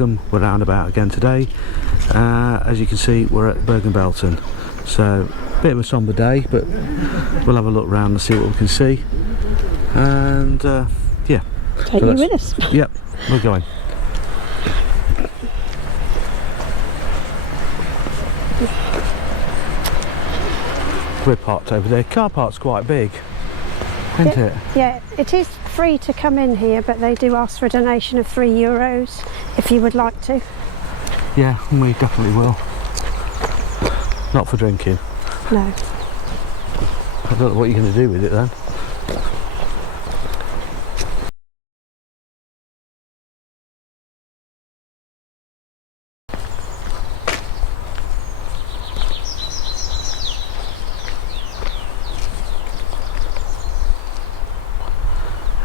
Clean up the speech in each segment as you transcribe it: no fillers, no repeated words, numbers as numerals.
welcome. We're out and about again today. As you can see, we're at Bergen-Belsen. So, a bit of a sombre day, but we'll have a look round and see what we can see. And yeah. Take you with us. Yep, we're going. We're parked over there. Car park's quite big, isn't it? Yeah, it is free to come in here, but they do ask for a donation of €3 if you would like to. Yeah, we definitely will. Not for drinking. No. I don't know what you're going to do with it then.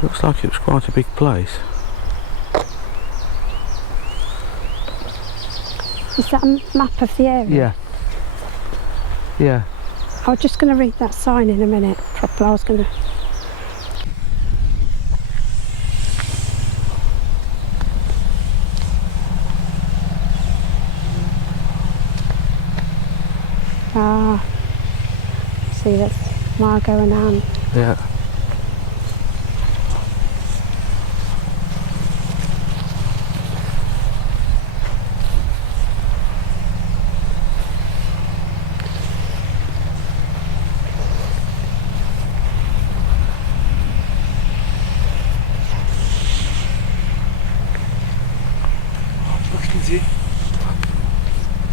Looks like it was quite a big place. Is that a map of the area? Yeah. Yeah. I was just going to read that sign in a minute. Properly, I was going to. Ah. See, that's Margot and Anne. Yeah.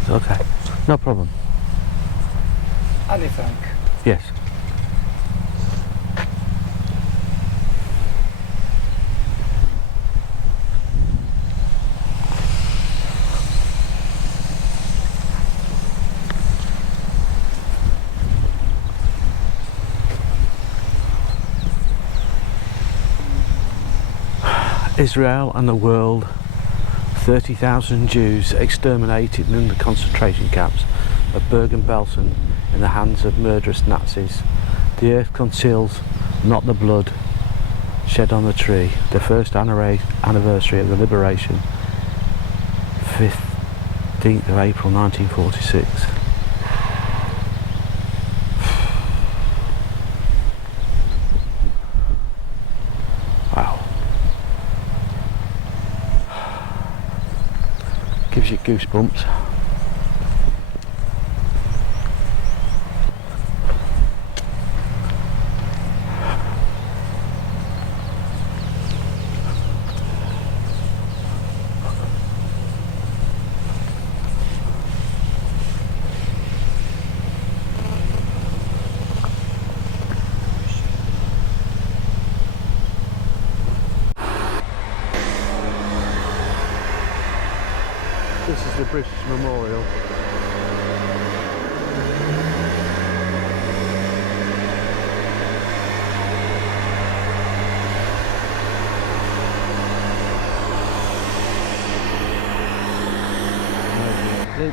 Okay, no problem. Anything? Yes. Israel and the world. 30,000 Jews exterminated in the concentration camps of Bergen-Belsen in the hands of murderous Nazis. The earth conceals not the blood shed on the tree. The first anniversary of the liberation, 15th of April 1946. Wow. Gives you goosebumps. This is the British Memorial.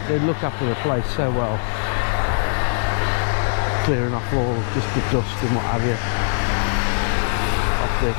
They look after the place so well, clearing off all just the dust and what have you off this.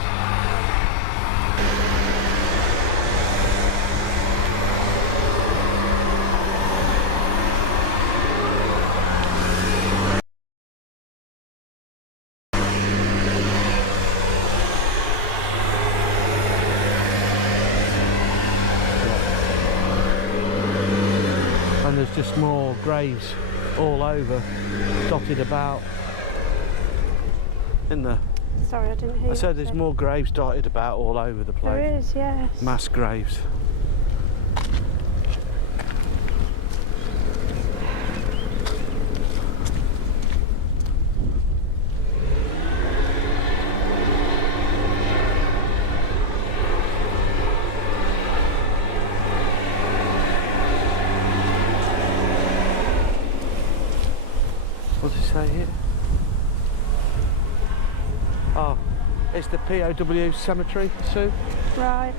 And there's just more graves all over, dotted about. In there. Sorry, I didn't hear. I said there's more graves dotted about all over the place. There is, yes. Mass graves. What does it say here? Oh, it's the POW cemetery, Sue. Right.